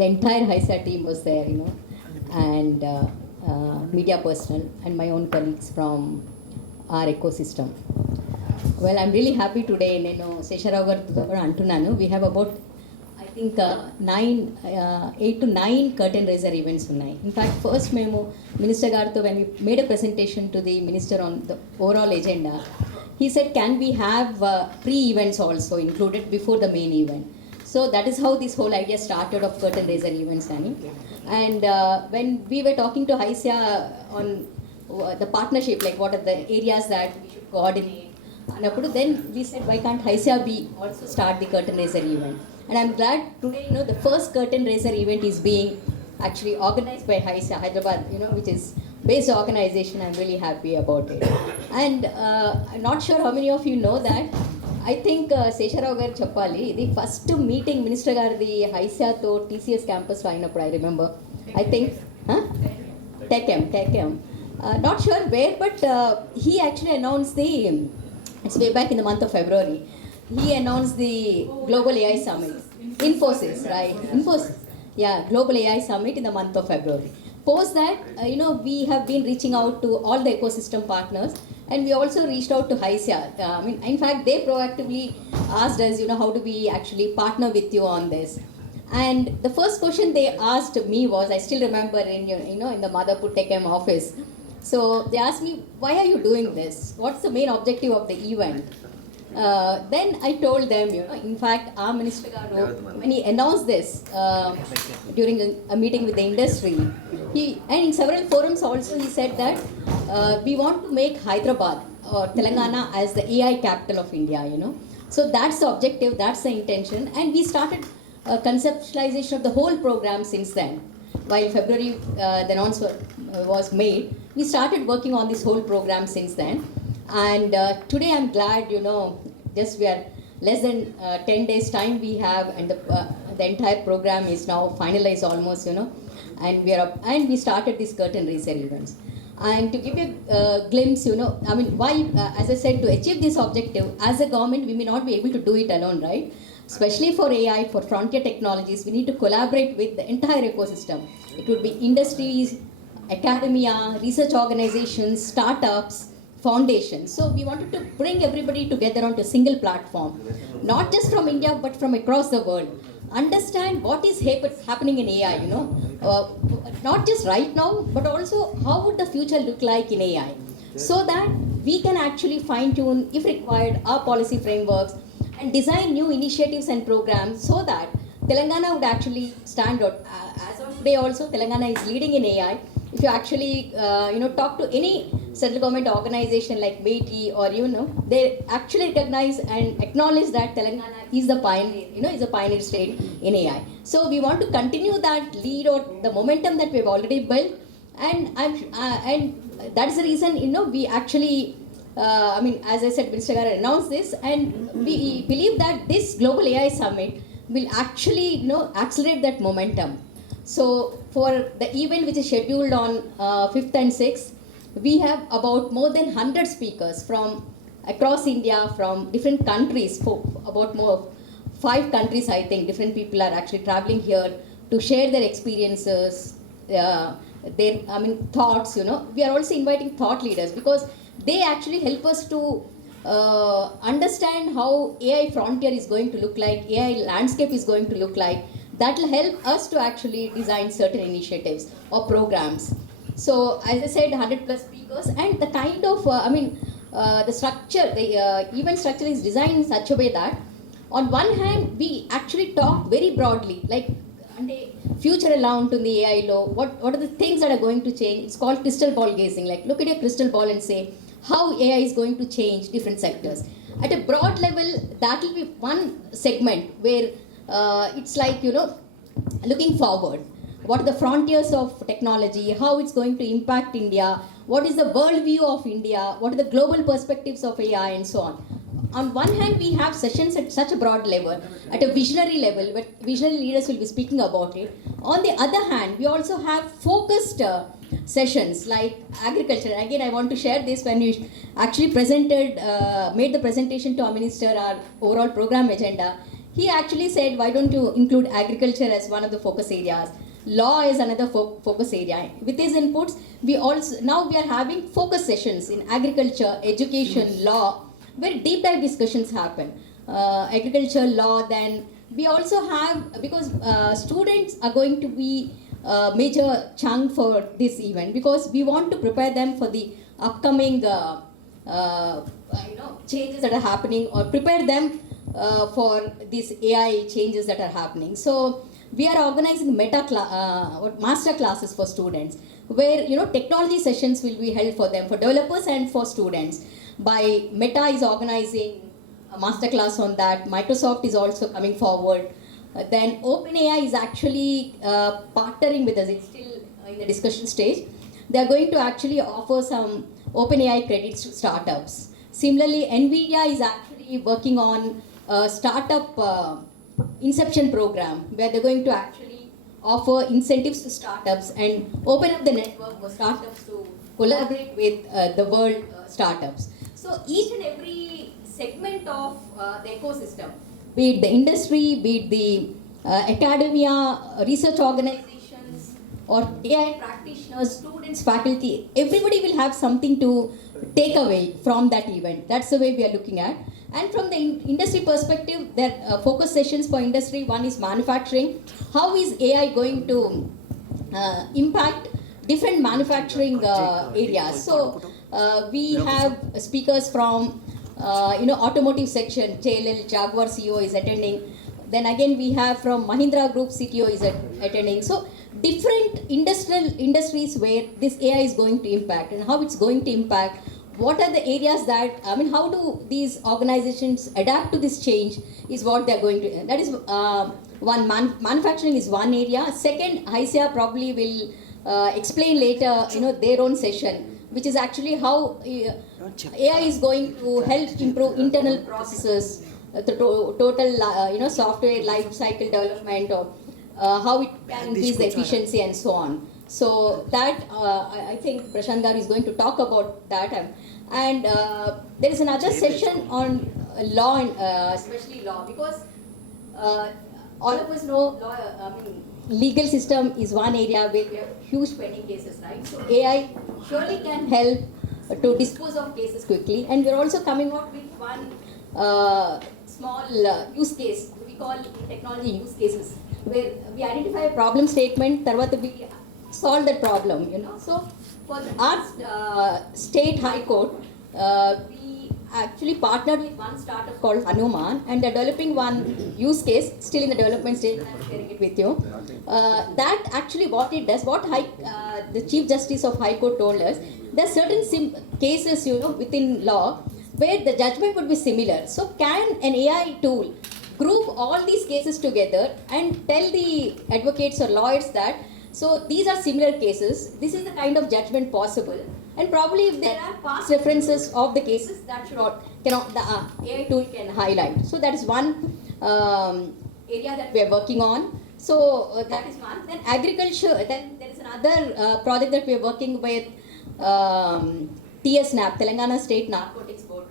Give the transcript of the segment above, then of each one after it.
the entire HYSEA team was there, and media personnel and my own colleagues from our ecosystem. Well, I'm really happy today. Sesharav garu antunnanu. We have about, I think, 8 to 9 curtain raiser events unnai. In fact, first memo Minister Gartho, when we made a presentation to the Minister on the overall agenda, he said, can we have pre-events also included before the main event? So that is how this whole idea started of curtain raiser events, Annie. And when we were talking to HYSEA on the partnership, like what are the areas that we should coordinate, and then we said, why can't HYSEA be also start the curtain raiser event? And I'm glad today, the first curtain raiser event is being actually organized by HYSEA Hyderabad, which is based organization. I'm really happy about it. And I'm not sure how many of you know that. I think Sesharav garu cheppali, the first meeting Minister garu the HYSEA to TCS campus lo ayinappudu, I remember. I think TechM. Not sure where, but he actually announced it's way back in the month of February. He announced the Global AI Summit. Infosys, right? Infosys. Yeah, Global AI Summit in the month of February. Post that, we have been reaching out to all the ecosystem partners, and we also reached out to HYSEA. In fact, they proactively asked us, how do we actually partner with you on this? And the first question they asked me was, I still remember in the Madhapur TechM office. So they asked me, why are you doing this? What's the main objective of the event? Then I told them, in fact, our Minister Garu, when he announced this during a meeting with the industry, and in several forums also he said that we want to make Hyderabad or Telangana as the AI capital of India, So that's the objective, that's the intention, and we started conceptualization of the whole program since then. While February the announcement was made, we started working on this whole program since then. And today I'm glad, just we are less than 10 days time we have, and the entire program is now finalized almost, and we started this curtain raiser events. And to give you a glimpse, why, as I said, to achieve this objective, as a government, we may not be able to do it alone, right? Especially for AI, for frontier technologies, we need to collaborate with the entire ecosystem. It would be industries, academia, research organizations, startups, foundations. So we wanted to bring everybody together onto a single platform, not just from India, but from across the world. Understand what is happening in AI, not just right now, but also how would the future look like in AI, so that we can actually fine-tune, if required, our policy frameworks and design new initiatives and programs so that Telangana would actually stand out. As of today also, Telangana is leading in AI. If you actually, talk to any central government organization like MeitY or, they actually recognize and acknowledge that Telangana is the pioneer, is a pioneer state in AI. So we want to continue that lead or the momentum that we've already built. And that's the reason, we actually, as I said, Minister Garu announced this, and we believe that this Global AI Summit will actually, accelerate that momentum. So for the event which is scheduled on 5th and 6th, we have about more than 100 speakers from across India, from different countries, for about more 5 countries, I think. Different people are actually traveling here to share their experiences, their thoughts. We are also inviting thought leaders because they actually help us to understand how AI frontier is going to look like, AI landscape is going to look like. That will help us to actually design certain initiatives or programs. So, as I said, 100 plus speakers, and the kind of, the structure, the event structure is designed in such a way that, on one hand, we actually talk very broadly, like, future allowed to the AI law, what are the things that are going to change? It's called crystal ball gazing, like, look at your crystal ball and say, how AI is going to change different sectors. At a broad level, that will be one segment where it's like, looking forward. What are the frontiers of technology? How it's going to impact India? What is the world view of India? What are the global perspectives of AI and so on? On one hand, we have sessions at such a broad level, at a visionary level, but visionary leaders will be speaking about it. On the other hand, we also have focused sessions like agriculture. Again, I want to share this. When we actually made the presentation to our minister, our overall program agenda, he actually said, why don't you include agriculture as one of the focus areas? Law is another focus area. With his inputs, we also, now we are having focus sessions in agriculture, education, law, where deep dive discussions happen. Agriculture, law, then we also have, because students are going to be a major chunk for this event, because we want to prepare them for the upcoming changes that are happening, or prepare them for these AI changes that are happening. So we are organizing master classes for students, where technology sessions will be held for them, for developers and for students. By Meta is organizing a master class on that. Microsoft is also coming forward. Then OpenAI is actually partnering with us. It's still in the discussion stage. They are going to actually offer some OpenAI credits to startups. Similarly, NVIDIA is actually working on a startup inception program, where they're going to actually offer incentives to startups and open up the network for startups to collaborate with the world startups. So each and every segment of the ecosystem, be it the industry, be it the academia, research organizations, or AI practitioners, students, faculty, everybody will have something to take away from that event. That's the way we are looking at. And from the industry perspective, there are focus sessions for industry. One is manufacturing. How is AI going to impact different manufacturing areas? So we have speakers from automotive section. JLL Jaguar CEO is attending. Then again we have from Mahindra Group CTO is attending. So different industries where this AI is going to impact, and how it's going to impact. What are the areas that, how do these organizations adapt to this change is what they're going to, that is one, manufacturing is one area. Second, HYSEA probably will explain later, their own session, which is actually how AI is going to help improve internal processes, the total, software life cycle development, or how it can increase the efficiency and so on. So that, I think Prashant Garu is going to talk about that. And there is another session on law, and especially law, because all of us know law, legal system is one area where we have huge pending cases, right? So AI surely can help to dispose of cases quickly. And we're also coming out with one small use case, we call technology use cases, where we identify a problem statement, tarvata we solve that problem, So for our state high court, we actually partnered with one startup called Hanuman, and they're developing one use case, still in the development stage. I'm sharing it with you. That actually what it does, what the Chief Justice of High Court told us, there are certain cases, within law, where the judgment would be similar. So can an AI tool group all these cases together and tell the advocates or lawyers that, so these are similar cases, this is the kind of judgment possible, and probably if there are past references of the cases, that the AI tool can highlight. So that is one area that we are working on. So that is one. Then agriculture, then there is another project that we are working with TSNAP, Telangana State Narcotics Board,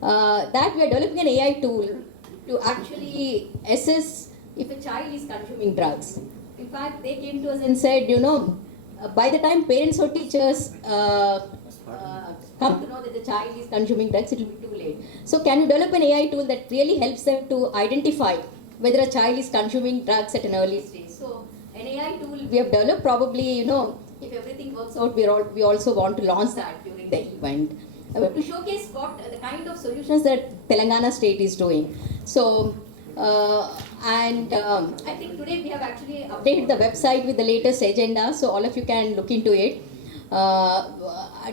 that we are developing an AI tool to actually assess if a child is consuming drugs. In fact, they came to us and said, by the time parents or teachers come to know that the child is consuming drugs, it will be too late. So can you develop an AI tool that really helps them to identify whether a child is consuming drugs at an early stage? So an AI tool we have developed, probably, if everything works out, we also want to launch that during the event. To showcase what the kind of solutions that Telangana state is doing. So, I think today we have actually updated the website with the latest agenda, so all of you can look into it.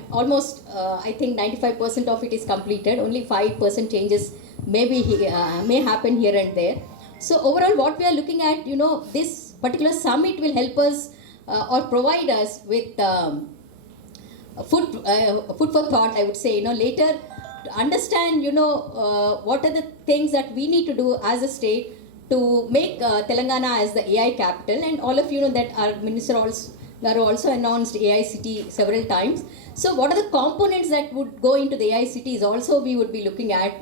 Almost, I think 95% of it is completed. Only 5% changes may happen here and there. So overall, what we are looking at, this particular summit will help us or provide us with food for thought, I would say, later to understand, what are the things that we need to do as a state to make Telangana as the AI capital. And all of you know that our minister also announced AI city several times. So what are the components that would go into the AI city is also we would be looking at,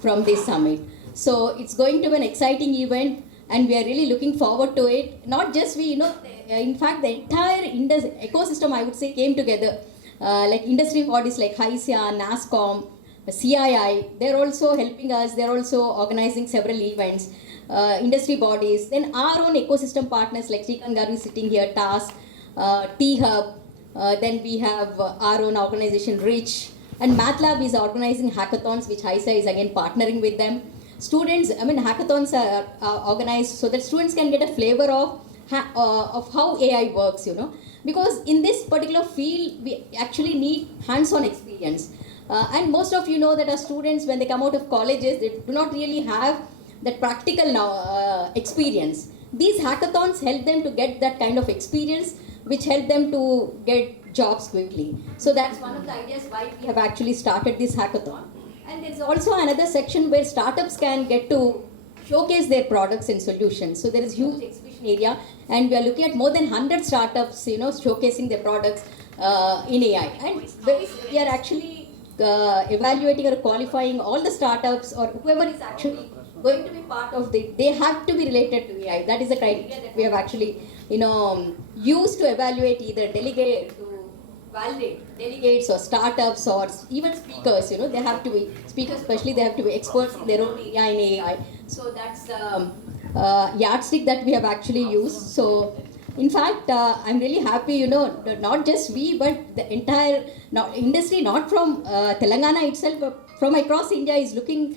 from this summit. So it's going to be an exciting event, and we are really looking forward to it. Not just we, in fact, the entire ecosystem, I would say, came together. Like industry bodies like HYSEA, NASSCOM, CII, they're also helping us. They're also organizing several events. Industry bodies, then our own ecosystem partners like Srikanth Garu is sitting here, TASK, T-Hub, then we have our own organization RICH, and MathLab is organizing hackathons, which HYSEA is again partnering with them. Students, hackathons are organized so that students can get a flavor of how AI works, because in this particular field, we actually need hands-on experience. And most of you know that our students, when they come out of colleges, they do not really have that practical experience. These hackathons help them to get that kind of experience, which help them to get jobs quickly. So that's one of the ideas why we have actually started this hackathon. And there's also another section where startups can get to showcase their products and solutions. So there is huge exhibition area, and we are looking at more than 100 startups, showcasing their products in AI. And we are actually evaluating or qualifying all the startups or whoever is actually going to be part of they have to be related to AI. That is the criteria that we have actually, used to evaluate either validate delegates or startups or even speakers. They have to be speakers, especially they have to be experts in their own area in AI. So that's yardstick that we have actually used. So in fact, I'm really happy, not just we, but the entire industry, not from Telangana itself, but from across India is looking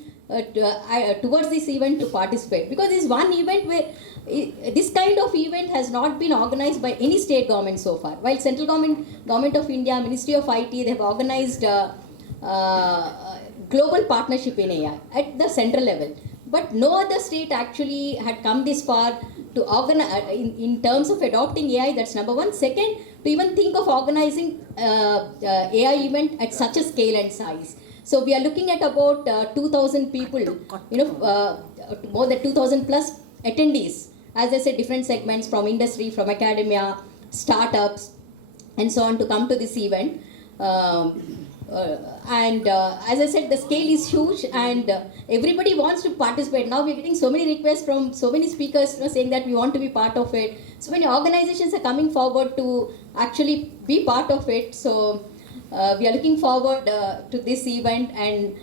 towards this event to participate, because this is one event where this kind of event has not been organized by any state government so far. While central government of India, Ministry of IT, they have organized global partnership in AI at the central level, but no other state actually had come this far to organize in terms of adopting AI. That's number one. Second, to even think of organizing AI event at such a scale and size. So we are looking at about 2,000 people, more than 2,000 plus attendees. As I said, different segments from industry, from academia, startups, and so on to come to this event. And as I said, the scale is huge, and everybody wants to participate. Now we're getting so many requests from so many speakers, saying that we want to be part of it. So many organizations are coming forward to actually be part of it. So we are looking forward to this event, and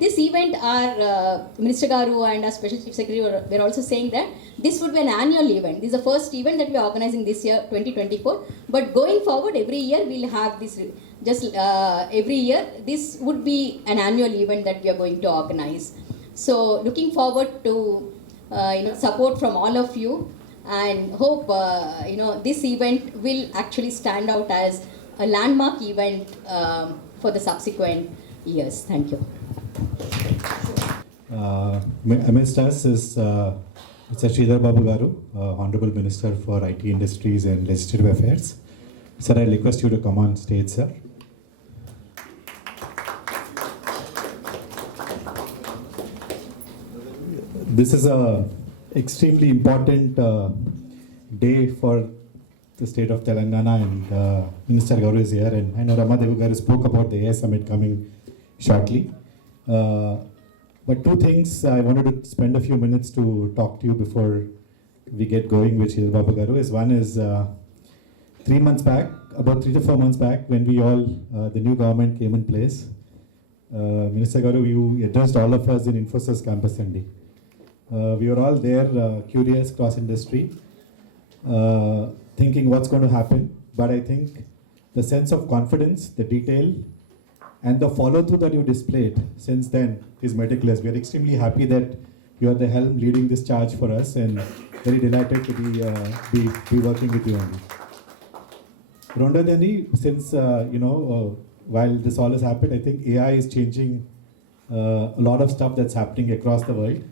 this event, our Minister Garu and our Special Chief Secretary were also saying that this would be an annual event. This is the first event that we are organizing this year, 2024. But going forward, every year we'll have this. Every year, this would be an annual event that we are going to organize. So looking forward to support from all of you, and hope this event will actually stand out as a landmark event for the subsequent years. Thank you. Amidst us is Sridhar Babu Garu, Honorable Minister for IT Industries and Legislative Affairs. Sir, I request you to come on stage, sir. This is a extremely important day for the state of Telangana, and Minister Garu is here, and I know Ramadevi Garu spoke about the AI Summit coming shortly. But two things I wanted to spend a few minutes to talk to you before we get going with Sridhar Babu Garu is, one is 3 months back, about 3 to 4 months back, when we all, the new government came in place, Minister Garu, you addressed all of us in Infosys campus ND. We were all there, curious, cross-industry, thinking what's going to happen. But I think the sense of confidence, the detail, and the follow-through that you displayed since then is meticulous. We are extremely happy that you are the helm leading this charge for us, and very delighted to be working with you on this. Rondadani, since while this all has happened, I think AI is changing a lot of stuff that's happening across the world.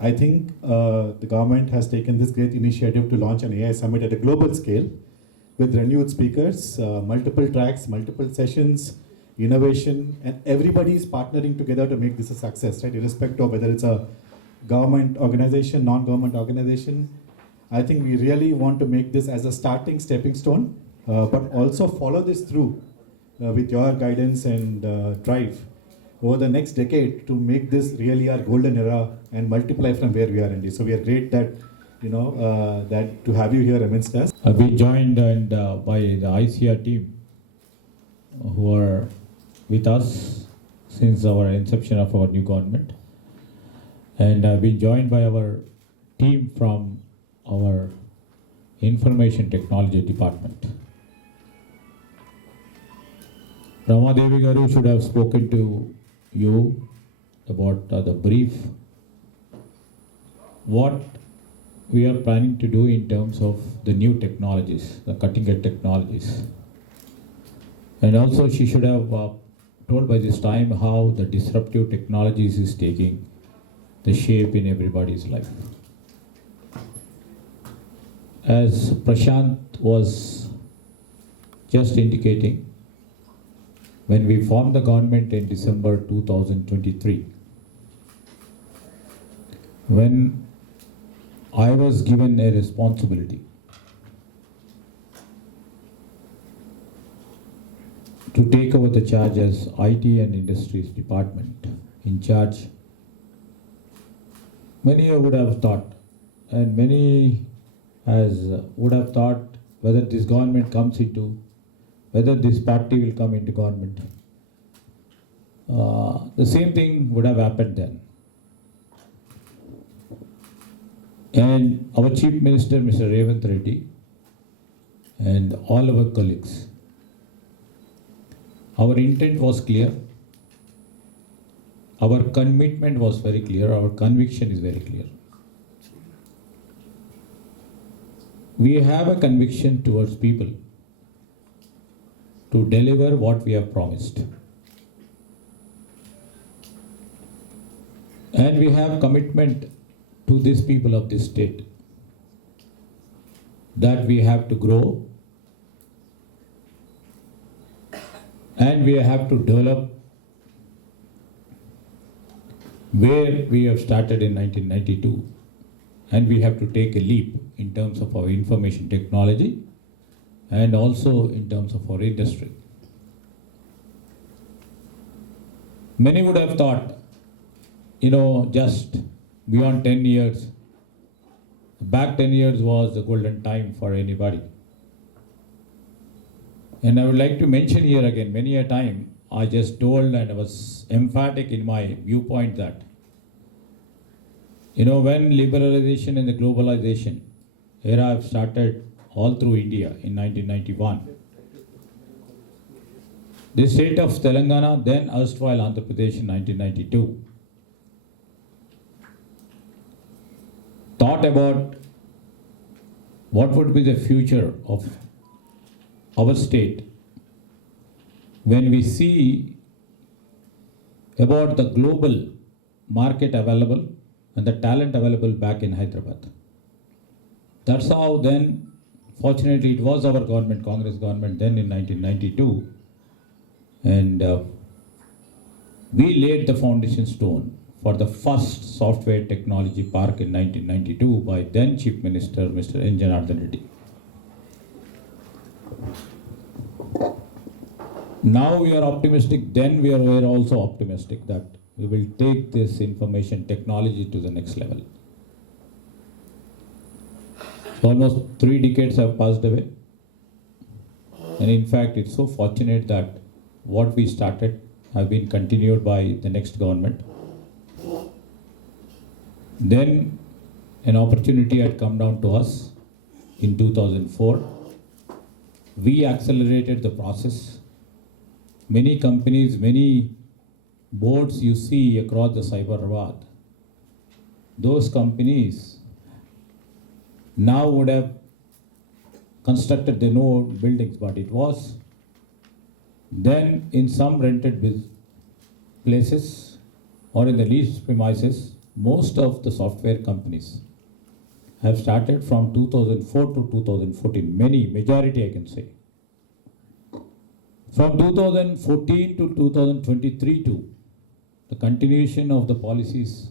I think the government has taken this great initiative to launch an AI summit at a global scale with renewed speakers, multiple tracks, multiple sessions, innovation, and everybody is partnering together to make this a success, right? Irrespective of whether it's a government organization, non-government organization. I think we really want to make this as a starting stepping stone, but also follow this through with your guidance and drive over the next decade to make this really our golden era and multiply from where we are indeed. So we are great that, that to have you here amidst us. I've been joined by the HYSEA team who are with us since our inception of our new government. And I've been joined by our team from our Information Technology Department. Ramadevi Garu should have spoken to you about the brief, what we are planning to do in terms of the new technologies, the cutting edge technologies. And also she should have told by this time how the disruptive technologies is taking the shape in everybody's life. As Prashant was just indicating, when we formed the government in December 2023, when I was given a responsibility to take over the charge as IT and Industries Department in charge, many would have thought, and many would have thought whether this government comes into, whether this party will come into government. The same thing would have happened then. And our Chief Minister, Mr. Revanth Reddy, and all our colleagues, our intent was clear, our commitment was very clear, our conviction is very clear. We have a conviction towards people to deliver what we have promised. And we have commitment to these people of this state that we have to grow and we have to develop where we have started in 1992, and we have to take a leap in terms of our information technology and also in terms of our industry. Many would have thought, just beyond 10 years, back 10 years was the golden time for anybody. And I would like to mention here again, many a time I just told and I was emphatic in my viewpoint that, when liberalization and the globalization era have started all through India in 1991, the state of Telangana, then erstwhile Andhra Pradesh in 1992, thought about what would be the future of our state when we see about the global market available and the talent available back in Hyderabad. That's how then, fortunately, it was our government, Congress government, then in 1992, and we laid the foundation stone for the first software technology park in 1992 by then Chief Minister, Mr. N. Janardhan Reddy. Now we are optimistic, then we were also optimistic that we will take this information technology to the next level. So almost 3 decades have passed away. And in fact, it's so fortunate that what we started have been continued by the next government. Then an opportunity had come down to us in 2004. We accelerated the process. Many companies, many boards you see across the Cyberabad, those companies now would have constructed their own buildings, but it was then in some rented places or in the leased premises. Most of the software companies have started from 2004 to 2014, majority I can say. From 2014 to 2023 to the continuation of the policies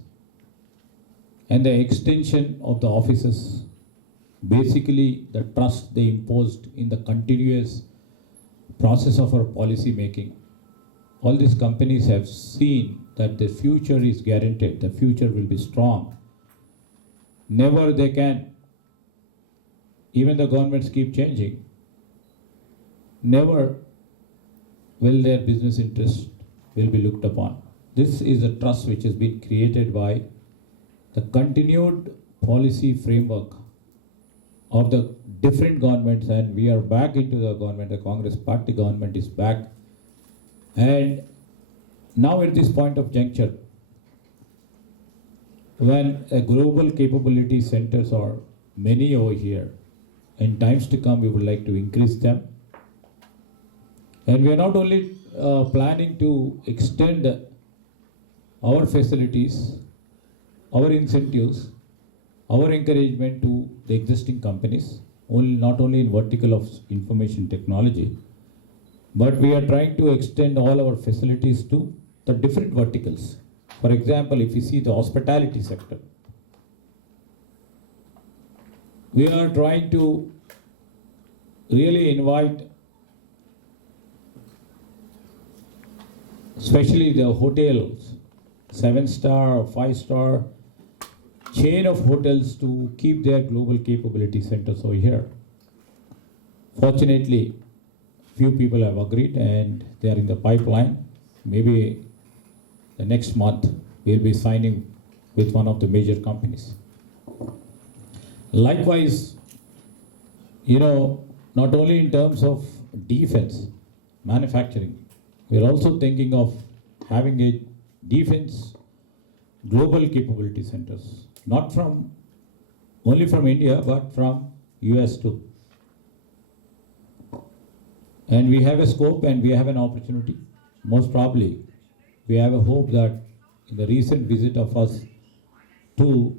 and the extension of the offices, basically the trust they imposed in the continuous process of our policy making all these companies have seen that the future is guaranteed, the future will be strong. Never they can, even the governments keep changing, never will their business interest will be looked upon. This is a trust which has been created by the continued policy framework of the different governments, and we are back into the government, the Congress party government is back. And now at this point of juncture, when a global capability centers are many over here, in times to come we would like to increase them. And we are not only planning to extend our facilities, our incentives, our encouragement to the existing companies, not only in vertical of information technology, but we are trying to extend all our facilities to the different verticals. For example, if you see the hospitality sector, we are trying to really invite, especially the hotels, 7-star or 5-star chain of hotels, to keep their global capability centers over here. Fortunately, few people have agreed and they are in the pipeline. Maybe the next month we'll be signing with one of the major companies. Likewise, not only in terms of defense, manufacturing, we're also thinking of having a defense global capability centers, not only from India, but from US too. And we have a scope and we have an opportunity. Most probably, we have a hope that in the recent visit of us to,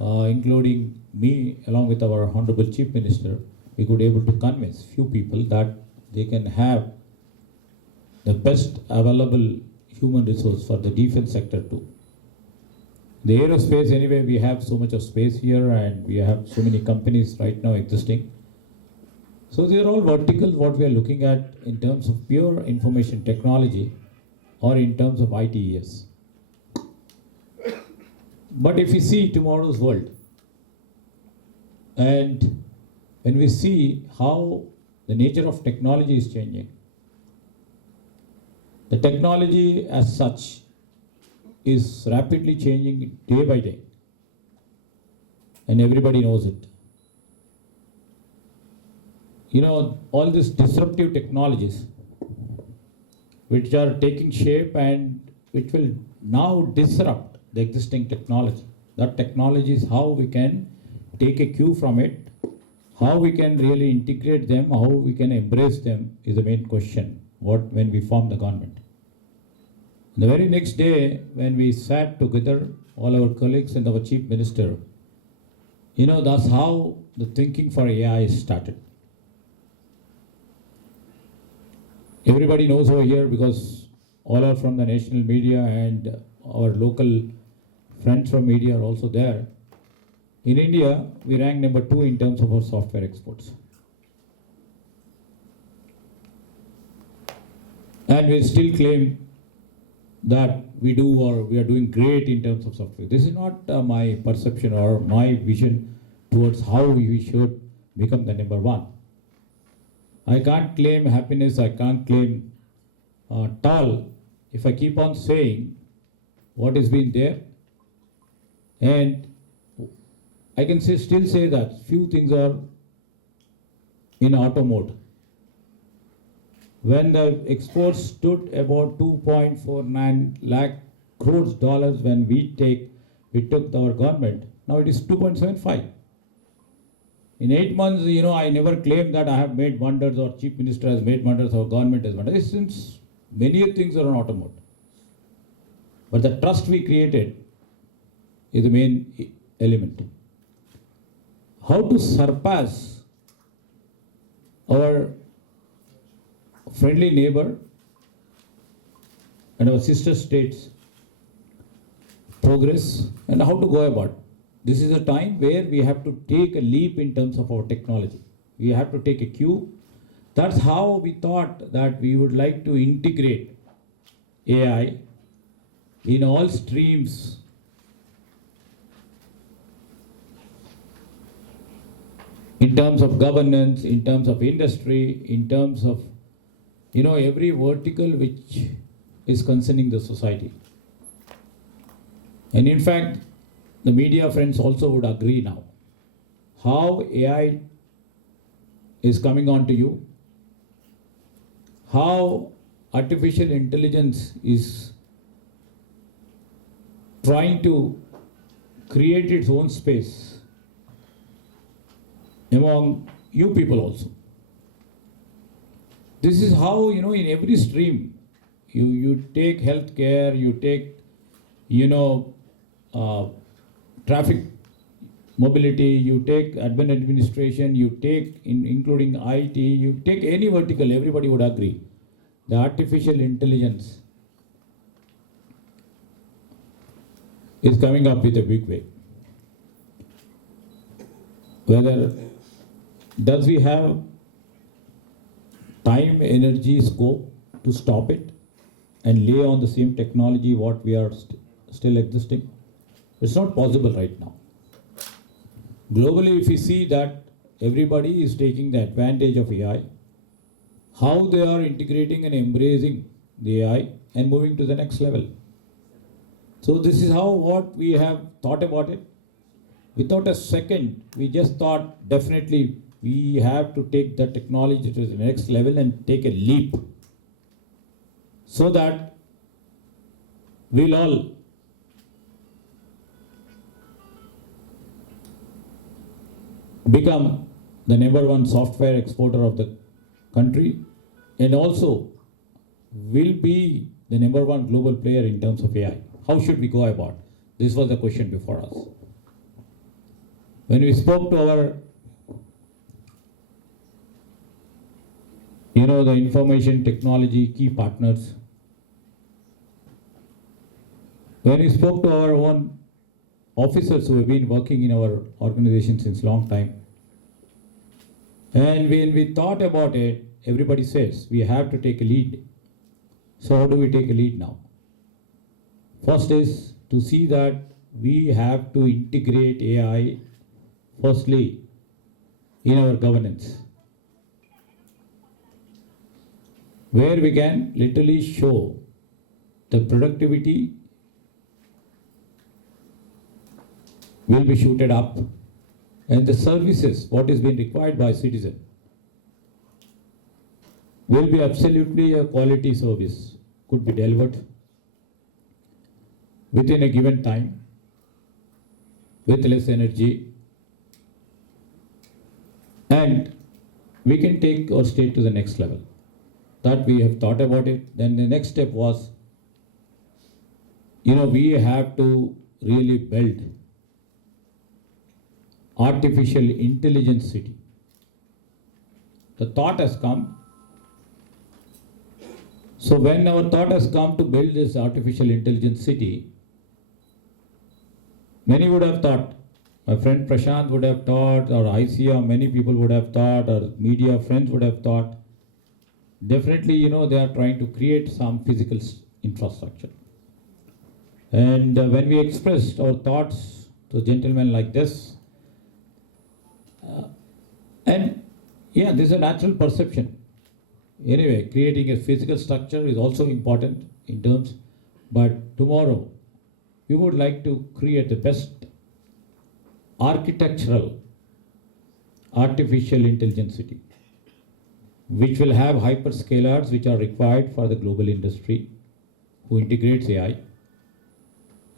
including me along with our Honorable Chief Minister, we could able to convince few people that they can have the best available human resource for the defense sector too. The aerospace, anyway, we have so much of space here and we have so many companies right now existing. So they are all verticals what we are looking at in terms of pure information technology or in terms of ITES. But if we see tomorrow's world, and when we see how the nature of technology is changing, the technology as such is rapidly changing day by day, and everybody knows it. All these disruptive technologies which are taking shape and which will now disrupt the existing technology. That technology is how we can take a cue from it, how we can really integrate them, how we can embrace them is the main question when we form the government. The very next day when we sat together, all our colleagues and our Chief Minister, that's how the thinking for AI started. Everybody knows over here because all are from the national media and our local friends from media are also there. In India, we rank number 2 in terms of our software exports. And we still claim that we are doing great in terms of software. This is not my perception or my vision towards how we should become the number 1. I can't claim happiness, I can't claim tall if I keep on saying what has been there. And I can still say that few things are in auto mode. When the exports stood about 2.49 lakh crores dollars when we took our government, now it is 2.75. In 8 months, I never claimed that I have made wonders or Chief Minister has made wonders or government has wonders. Since many things are on auto mode. But the trust we created is the main element. How to surpass our friendly neighbor and our sister states' progress and how to go about. This is a time where we have to take a leap in terms of our technology. We have to take a cue. That's how we thought that we would like to integrate AI in all streams in terms of governance, in terms of industry, in terms of, every vertical which is concerning the society. And in fact, the media friends also would agree now. How AI is coming on to you, how artificial intelligence is trying to create its own space among you people also. This is how, in every stream, you take healthcare, you take, traffic mobility, you take urban administration, you take including IT, you take any vertical, everybody would agree. The artificial intelligence is coming up with a big way. Whether does we have time, energy, scope to stop it and lay on the same technology what we are still existing? It's not possible right now. Globally, if we see that everybody is taking the advantage of AI, how they are integrating and embracing the AI and moving to the next level. So this is how what we have thought about it. Without a second, we just thought definitely we have to take the technology to the next level and take a leap so that we'll all become the #1 software exporter of the country and also will be the #1 global player in terms of AI. How should we go about? This was the question before us. When we spoke to our, the information technology key partners, when we spoke to our own officers who have been working in our organization since long time, and when we thought about it, everybody says we have to take a lead. So how do we take a lead now? First is to see that we have to integrate AI firstly in our governance, where we can literally show the productivity will be shooted up and the services, what is being required by citizen, will be absolutely a quality service, could be delivered within a given time, with less energy, and we can take our state to the next level. That we have thought about it. Then the next step was, we have to really build artificial intelligence city. The thought has come. So when our thought has come to build this artificial intelligence city, many would have thought, my friend Prashant would have thought, or HYSEA, many people would have thought, or media friends would have thought, definitely, they are trying to create some physical infrastructure. And when we expressed our thoughts to gentlemen like this, this is a natural perception. Anyway, creating a physical structure is also important in terms, but tomorrow we would like to create the best architectural artificial intelligence city, which will have hyperscalers which are required for the global industry who integrates AI.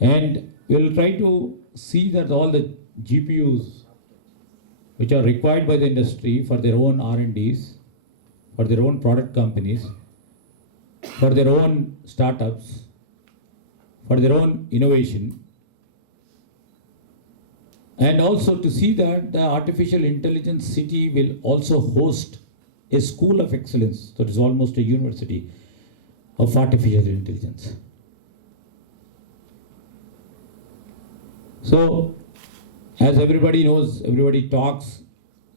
And we'll try to see that all the GPUs which are required by the industry for their own R&Ds, for their own product companies, for their own startups, for their own innovation, and also to see that the artificial intelligence city will also host a school of excellence that is almost a university of artificial intelligence. So, as everybody knows, everybody talks.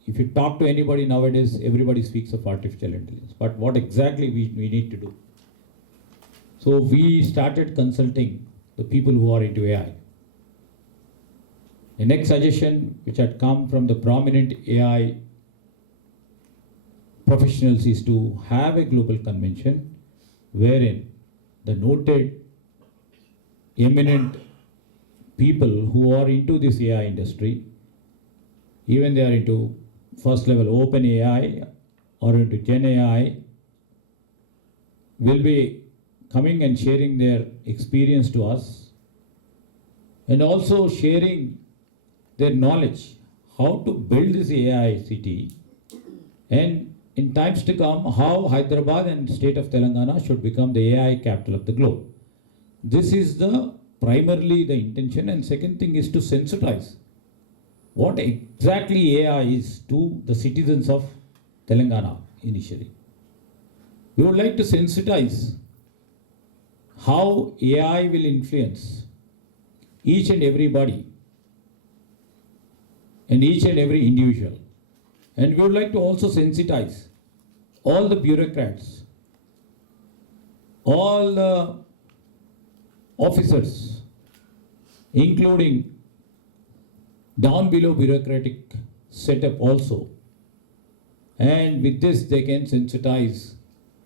If you talk to anybody nowadays, everybody speaks of artificial intelligence. But what exactly we need to do? So So we started consulting the people who are into AI. The next suggestion which had come from the prominent AI professionals is to have a global convention wherein the noted eminent people who are into this AI industry, even they are into first level open AI or into Gen AI, will be coming and sharing their experience to us and also sharing their knowledge how to build this AI city, and in times to come how Hyderabad and state of Telangana should become the AI capital of the globe. This is the primarily the intention, and second thing is to sensitize what exactly AI is to the citizens of Telangana initially. We would like to sensitize how AI will influence each and everybody and each and every individual. And we would like to also sensitize all the bureaucrats, all the officers, including down below bureaucratic setup also. And with this, they can sensitize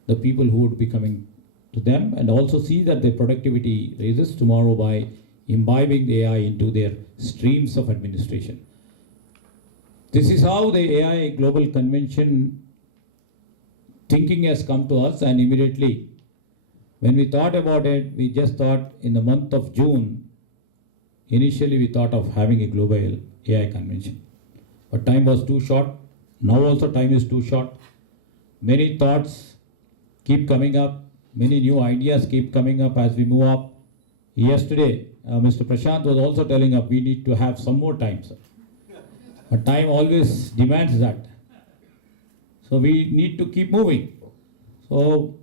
the people who would be coming to them and also see that their productivity raises tomorrow by imbibing the AI into their streams of administration. This is how the AI Global Convention thinking has come to us, and immediately when we thought about it, we just thought in the month of June, initially we thought of having a global AI convention. But time was too short. Now also time is too short. Many thoughts keep coming up. Many new ideas keep coming up as we move up. Yesterday, Mr. Prashant was also telling us we need to have some more time, sir. But time always demands that. So we need to keep moving. So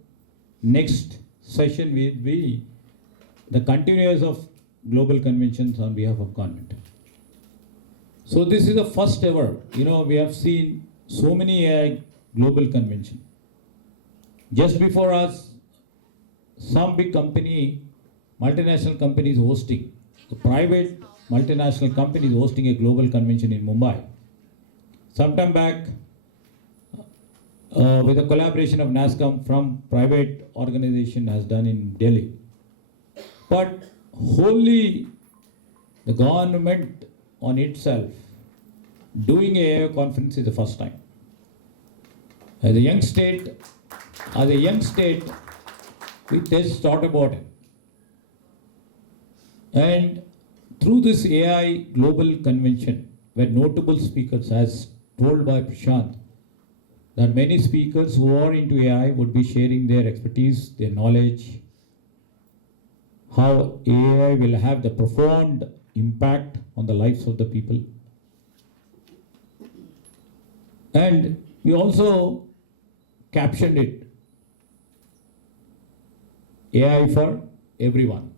next session will be the continuance of global conventions on behalf of government. So this is the first ever. We have seen so many AI global convention. Just before us, some big company, multinational companies hosting, the private multinational companies hosting a global convention in Mumbai. Sometime back, with a collaboration of NASCOM from private organization has done in Delhi. But wholly the government on itself doing a AI conference is the first time. As a young state, we just thought about it. And through this AI Global Convention, where notable speakers, as told by Prashant, that many speakers who are into AI would be sharing their expertise, their knowledge, how AI will have the profound impact on the lives of the people. And we also captioned it, AI for everyone.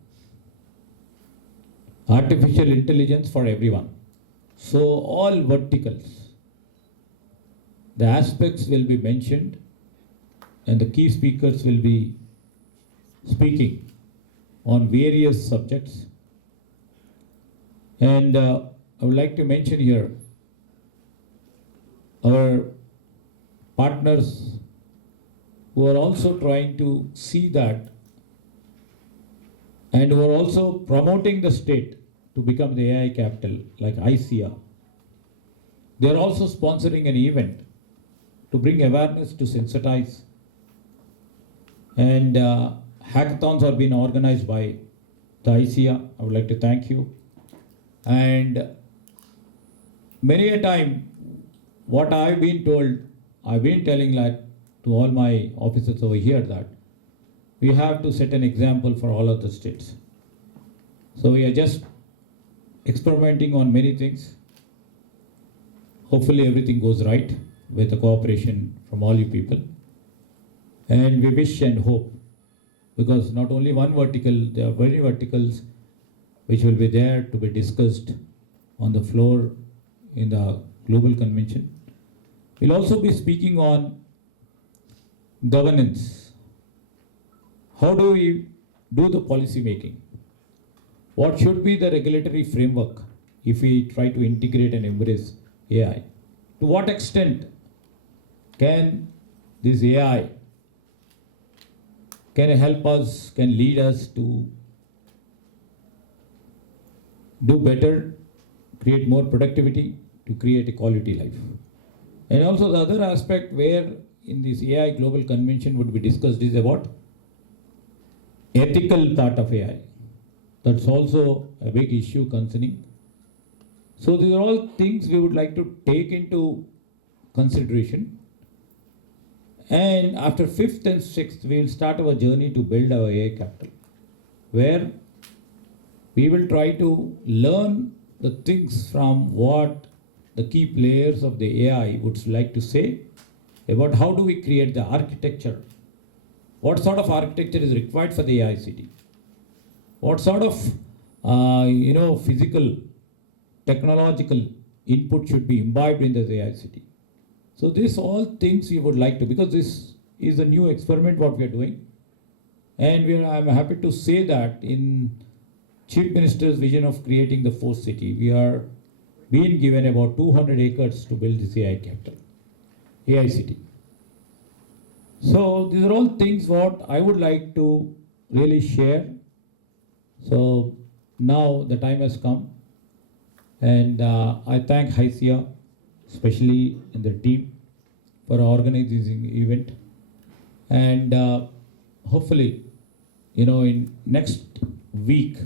Artificial intelligence for everyone. So all verticals, the aspects will be mentioned and the key speakers will be speaking on various subjects. And I would like to mention here our partners who are also trying to see that and who are also promoting the state to become the AI capital, like HYSEA. They are also sponsoring an event to bring awareness, to sensitize. And hackathons are being organized by the HYSEA. I would like to thank you. And many a time, what I've been told, I've been telling that to all my officers over here that we have to set an example for all of the states. So we are just experimenting on many things. Hopefully everything goes right with the cooperation from all you people. And we wish and hope, because not only one vertical, there are many verticals which will be there to be discussed on the floor in the global convention. We'll also be speaking on governance. How do we do the policy making? What should be the regulatory framework if we try to integrate and embrace AI? To what extent can this AI can help us, can lead us to do better, create more productivity, to create a quality life? And also the other aspect where in this AI Global Convention would be discussed is about ethical part of AI. That's also a big issue concerning. So these are all things we would like to take into consideration. And after 5th and 6th, we will start our journey to build our AI capital, where we will try to learn the things from what the key players of the AI would like to say about how do we create the architecture, what sort of architecture is required for the AI city, what sort of physical, technological input should be imbibed in the AI city. So these all things we would like to, because this is a new experiment what we are doing, and I'm happy to say that in Chief Minister's vision of creating the fourth city, we are being given about 200 acres to build this AI capital, AI city. So these are all things what I would like to really share. So now the time has come, and I thank HYSEA, especially in the team, for organizing the event. And hopefully, in next week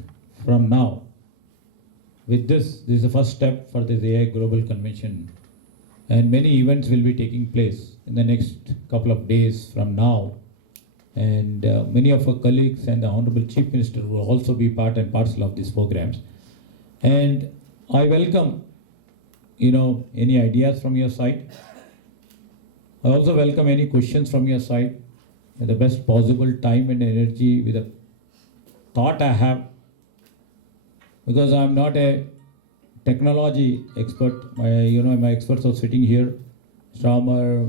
from now, with this is the first step for this AI Global Convention. And many events will be taking place in the next couple of days from now. And many of our colleagues and the Honorable Chief Minister will also be part and parcel of these programs. And I welcome, any ideas from your side. I also welcome any questions from your side at the best possible time and energy with a thought I have, because I'm not a technology expert. My experts are sitting here, Strammer,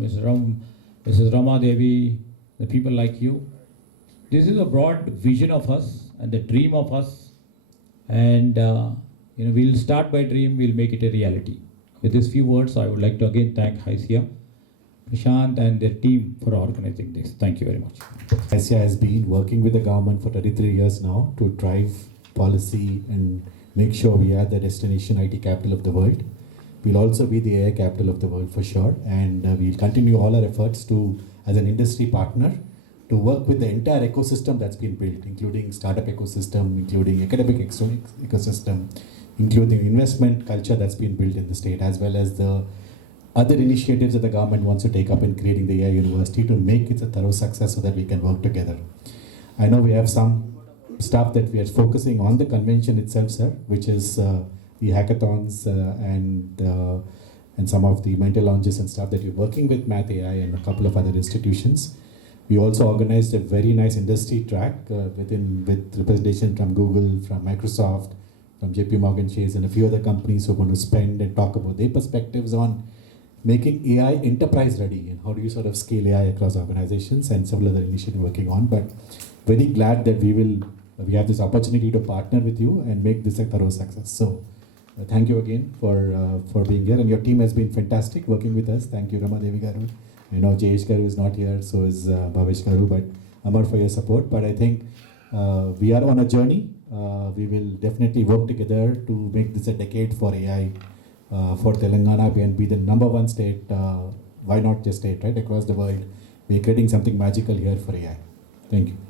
Mrs. Rama Devi, the people like you. This is a broad vision of us and the dream of us. And we'll start by dream, we'll make it a reality. With these few words, I would like to again thank HYSEA, Prashant and their team for organizing this. Thank you very much. HYSEA has been working with the government for 33 years now to drive policy and make sure we are the destination IT capital of the world. We'll also be the AI capital of the world for sure. And we'll continue all our efforts to, as an industry partner, to work with the entire ecosystem that's been built, including startup ecosystem, including academic ecosystem, including investment culture that's been built in the state, as well as the other initiatives that the government wants to take up in creating the AI university to make it a thorough success so that we can work together. I know we have some stuff that we are focusing on the convention itself, sir, which is the hackathons and some of the mental launches and stuff that you're working with Math AI and a couple of other institutions. We also organized a very nice industry track with representation from Google, from Microsoft, from JP Morgan Chase, and a few other companies who are going to spend and talk about their perspectives on making AI enterprise ready and how do you sort of scale AI across organizations, and several other initiatives working on. But very glad that we have this opportunity to partner with you and make this a thorough success. So thank you again for being here, and your team has been fantastic working with us. Thank you, Rama Devi Garu. I know Jayesh Garu is not here, so is Bhavesh Garu, but Amar for your support. But I think we are on a journey. We will definitely work together to make this a decade for AI for Telangana and be the #1 state. Why not just state, right? Across the world, we're creating something magical here for AI. Thank you.